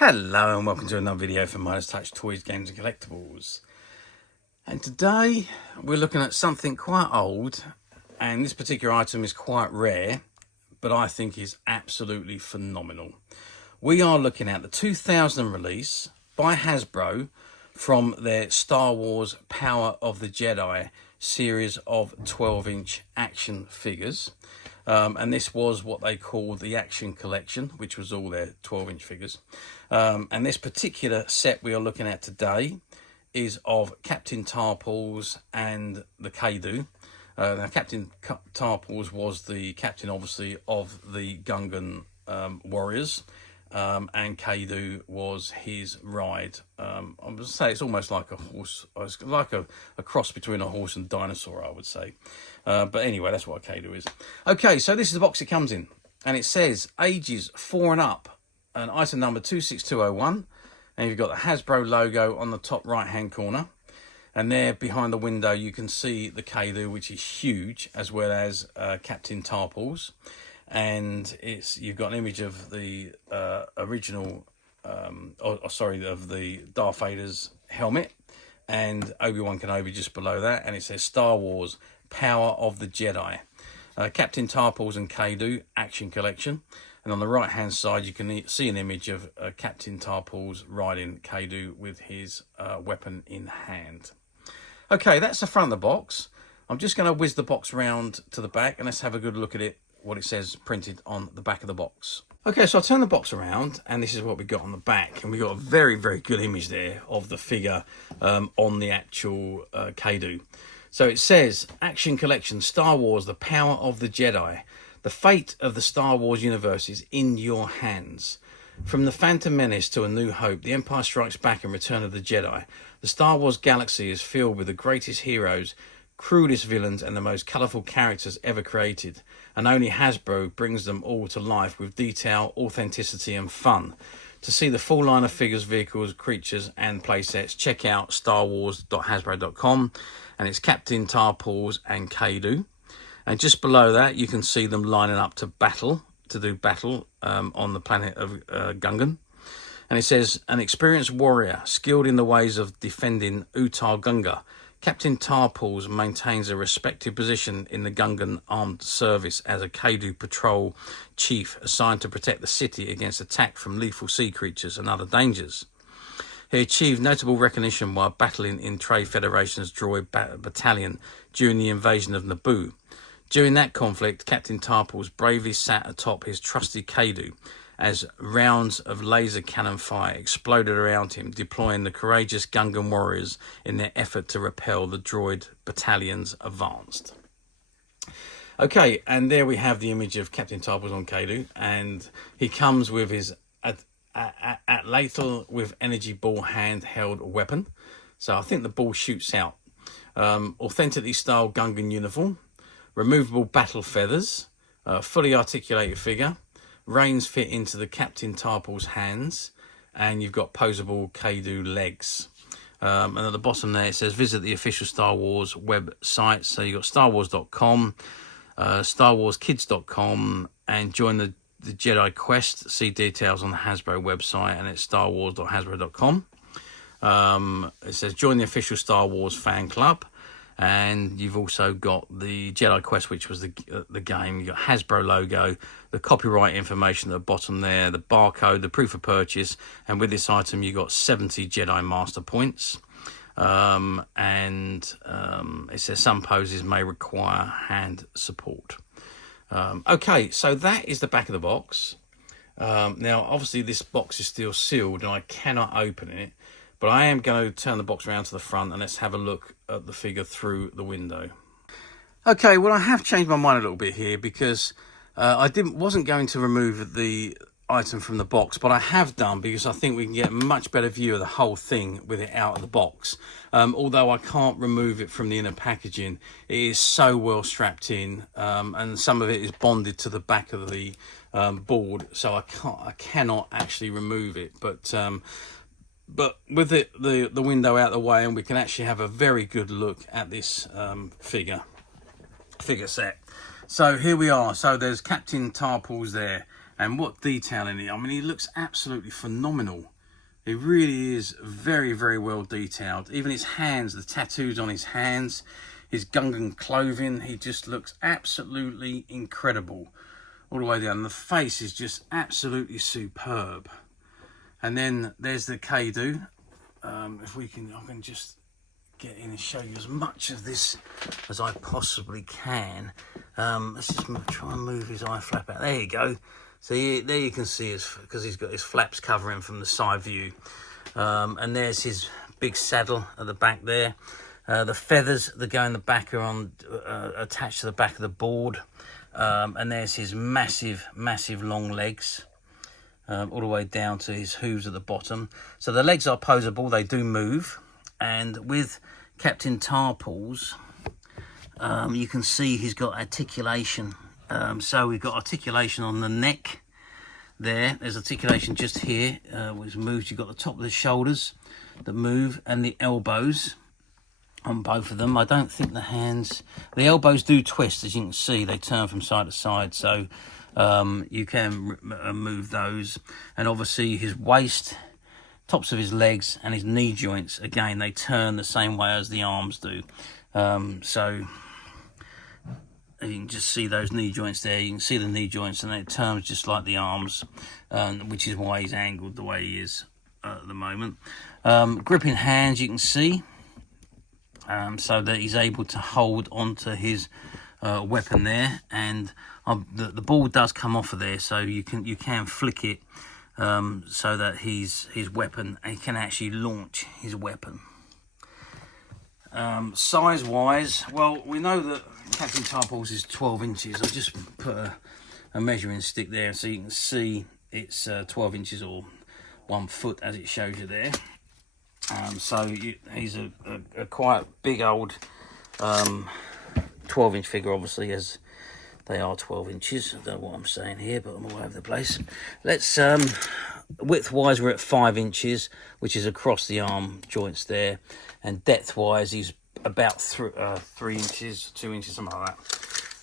Hello and welcome to another video from Midas Touch Toys, Games and Collectibles. And today we're looking at something quite old, and this particular item is quite rare, but I think is absolutely phenomenal. We are looking at the 2000 release by Hasbro from their Star Wars Power of the Jedi series of 12-inch action figures. And this was what they called the Action Collection, which was all their 12-inch figures. And this particular set we are looking at today is of Captain Tarpals and the Kaadu. Now, Captain Tarpals was the captain, obviously, of the Gungan warriors, and Kaadu was his ride. I would say it's almost like a horse, it's like a cross between a horse and dinosaur, I would say. But anyway, that's what a Kaadu is. Okay, so this is the box it comes in, and it says ages 4 and up, and item number 26201, and you've got the Hasbro logo on the top right hand corner, and there behind the window you can see the Kaadu, which is huge, as well as Captain Tarpals. And you've got an image of the original, of the Darth Vader's helmet, and Obi-Wan Kenobi just below that, and it says Star Wars Power of the Jedi, Captain Tarpals and Kaadu Action Collection. And on the right hand side you can see an image of Captain Tarpals riding Kaadu with his weapon in hand. Okay, that's the front of the box. I'm just going to whiz the box around to the back and let's have a good look at it, what it says printed on the back of the box. Okay, so I'll turn the box around and this is what we got on the back, and we got a very good image there of the figure on the actual Kaadu. So it says Action Collection Star Wars The Power of the Jedi. The fate of the Star Wars universe is in your hands. From the Phantom Menace to A New Hope, The Empire Strikes Back and Return of the Jedi, the Star Wars galaxy is filled with the greatest heroes, crudest villains and the most colourful characters ever created, and only Hasbro brings them all to life with detail, authenticity and fun. To see the full line of figures, vehicles, creatures and playsets, check out starwars.hasbro.com, and it's Captain Tarpals and Kaadu. And just below that you can see them lining up to do battle on the planet of Gungan. And it says, an experienced warrior skilled in the ways of defending Gunga, Captain Tarpals maintains a respected position in the Gungan armed service as a Kaadu patrol chief assigned to protect the city against attack from lethal sea creatures and other dangers. He achieved notable recognition while battling in Trade Federation's droid battalion during the invasion of Naboo. During that conflict, Captain Tarpals bravely sat atop his trusty Kaadu as rounds of laser cannon fire exploded around him, deploying the courageous Gungan warriors in their effort to repel the droid battalion's advance. Okay, and there we have the image of Captain Tarpals on Kaadu, and he comes with his Atatl with energy ball handheld weapon. So I think the ball shoots out. Authentically Styled Gungan Uniform, removable battle feathers, fully articulated figure, reins fit into the Captain Tarpals hands, and you've got poseable Kaadu legs. And at the bottom there it says visit the official Star Wars website. So you've got starwars.com, starwarskids.com, and join the Jedi Quest. See details on the Hasbro website, and it's starwars.hasbro.com. It says join the official Star Wars fan club. And you've also got the Jedi Quest, which was the game. You've got Hasbro logo, the copyright information at the bottom there, the barcode, the proof of purchase. And with this item, you got 70 Jedi Master points. It says some poses may require hand support. Okay, so that is the back of the box. Now, obviously, this box is still sealed and I cannot open it. But I am going to turn the box around to the front and let's have a look at the figure through the window. Okay, well, I have changed my mind a little bit here because I wasn't going to remove the item from the box, but I have done because I think we can get a much better view of the whole thing with it out of the box. Although I can't remove it from the inner packaging, it is so well strapped in, and some of it is bonded to the back of the board, so I cannot actually remove it. But with the window out of the way, and we can actually have a very good look at this figure set. So here we are. So there's Captain Tarpals there, And what detail in it. I mean, he looks absolutely phenomenal. It really is very, very well detailed. Even his hands, the tattoos on his hands, his Gungan clothing, he just looks absolutely incredible all the way down. The face is just absolutely superb. And then there's the Kaadu. If we can, I can just get in and show you as much of this as I possibly can. Let's just try and move his eye flap out. There you go. So there you can see his, because he's got his flaps covering from the side view. And there's his big saddle at the back there. The feathers that go in the back are on attached to the back of the board. And there's his massive, massive long legs. All the way down to his hooves at the bottom. So the legs are poseable, they do move. And with Captain Tarpals, you can see he's got articulation. So we've got articulation on the neck there. There's articulation just here, which moves. You've got the top of the shoulders that move and the elbows on both of them. I don't think the hands, the elbows do twist, as you can see. They turn from side to side, so you can move those. And obviously his waist, tops of his legs and his knee joints, again, they turn the same way as the arms do. So you can just see those knee joints there. You can see the knee joints, and it turns just like the arms, which is why he's angled the way he is at the moment. Gripping hands, you can see, so that he's able to hold onto his weapon there, and the ball does come off of there, so you can flick it so that his weapon, he can actually launch his weapon. Size wise, well, we know that Captain Tarpals is 12 inches. I'll just put a measuring stick there so you can see it's 12 inches or 1 foot as it shows you there. So he's a quite big old 12-inch figure, obviously, as they are 12 inches. I don't know what I'm saying here, but I'm all over the place. Let's width-wise, we're at 5 inches, which is across the arm joints there, and depth-wise, he's about 3 inches, 2 inches, something like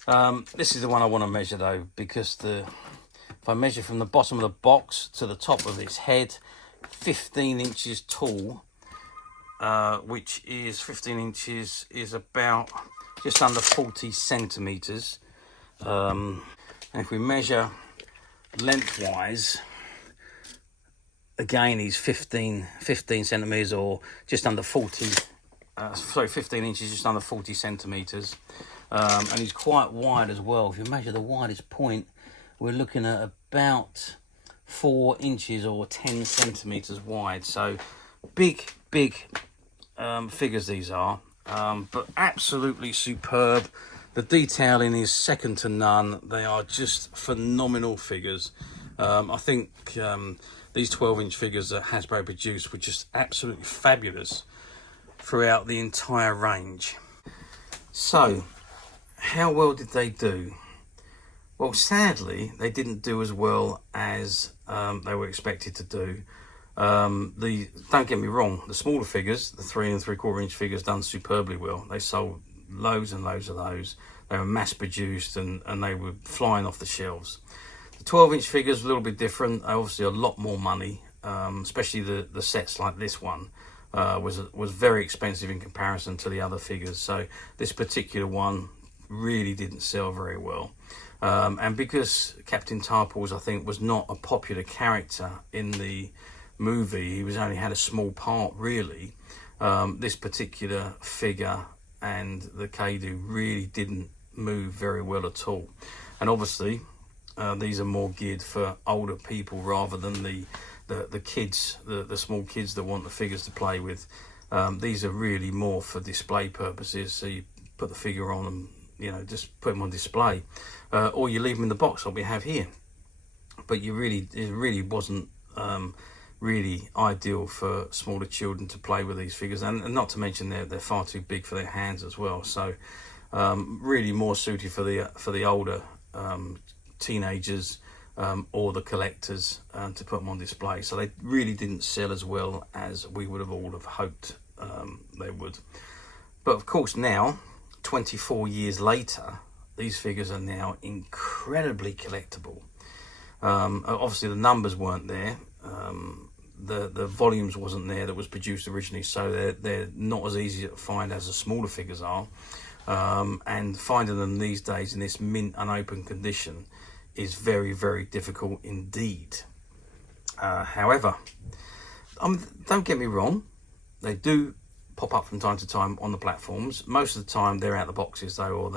that. This is the one I want to measure though, because if I measure from the bottom of the box to the top of its head, 15 inches tall, which is 15 inches is about just under 40 centimeters. And if we measure lengthwise, again, he's 15 centimeters, or just under 40. 15 inches, just under 40 centimeters. And he's quite wide as well. If you measure the widest point, we're looking at about 4 inches or 10 centimeters wide. So big figures these are, but absolutely superb. The detailing is second to none. They are just phenomenal figures. I think these 12-inch figures that Hasbro produced were just absolutely fabulous throughout the entire range. So, how well did they do? Well, sadly, they didn't do as well as they were expected to do. Don't get me wrong, the smaller figures, the 3 3/4 inch figures, done superbly well. They sold loads and loads of those. They were mass produced and they were flying off the shelves. The 12-inch figures a little bit different. Obviously a lot more money, especially the sets like this one was very expensive in comparison to the other figures. So this particular one really didn't sell very well. And because Captain Tarpals, I think, was not a popular character in the movie, he was only had a small part really. This particular figure and the Kaadu really didn't move very well at all. And obviously these are more geared for older people rather than the kids, the small kids that want the figures to play with. These are really more for display purposes, so you put the figure on and, you know, just put them on display, or you leave them in the box like we have here. But it really wasn't really ideal for smaller children to play with these figures, and not to mention they're far too big for their hands as well. So really more suited for the older teenagers or the collectors to put them on display. So they really didn't sell as well as we would have all have hoped they would. But of course now, 24 years later, these figures are now incredibly collectible. Obviously the numbers weren't there. The volumes wasn't there that was produced originally, so they're not as easy to find as the smaller figures are. And finding them these days in this mint unopened condition is very, very difficult indeed. However, don't get me wrong, they do pop up from time to time on the platforms. Most of the time they're out the boxes though, or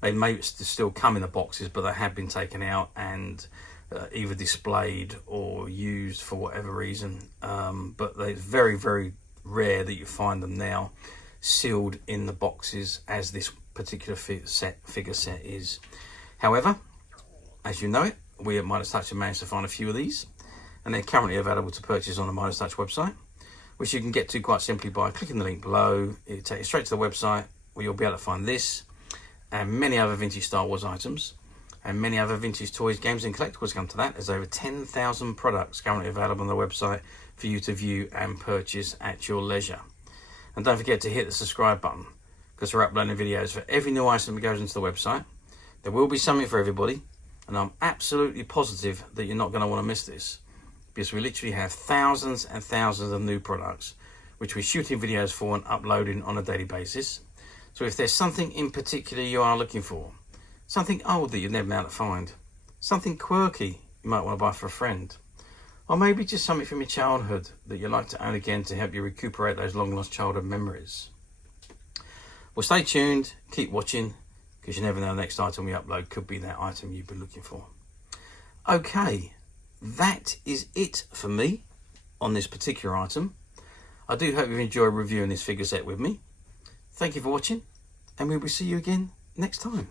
they may still come in the boxes, but they have been taken out and either displayed or used for whatever reason. But it's very, very rare that you find them now sealed in the boxes as this particular figure set is. However, as you know it, we at Midas Touch have managed to find a few of these, and they're currently available to purchase on the Midas Touch website, which you can get to quite simply by clicking the link below. It'll take you straight to the website where you'll be able to find this and many other vintage Star Wars items and many other vintage toys, games and collectibles. Come to that. There's over 10,000 products currently available on the website for you to view and purchase at your leisure. And don't forget to hit the subscribe button, because we're uploading videos for every new item that goes into the website. There will be something for everybody, and I'm absolutely positive that you're not going to want to miss this, because we literally have thousands and thousands of new products which we're shooting videos for and uploading on a daily basis. So if there's something in particular you are looking for, something old that you've never been able to find, something quirky you might want to buy for a friend, or maybe just something from your childhood that you'd like to own again to help you recuperate those long lost childhood memories. Well, stay tuned, keep watching, because you never know, the next item we upload could be that item you've been looking for. Okay, that is it for me on this particular item. I do hope you've enjoyed reviewing this figure set with me. Thank you for watching, and we will see you again next time.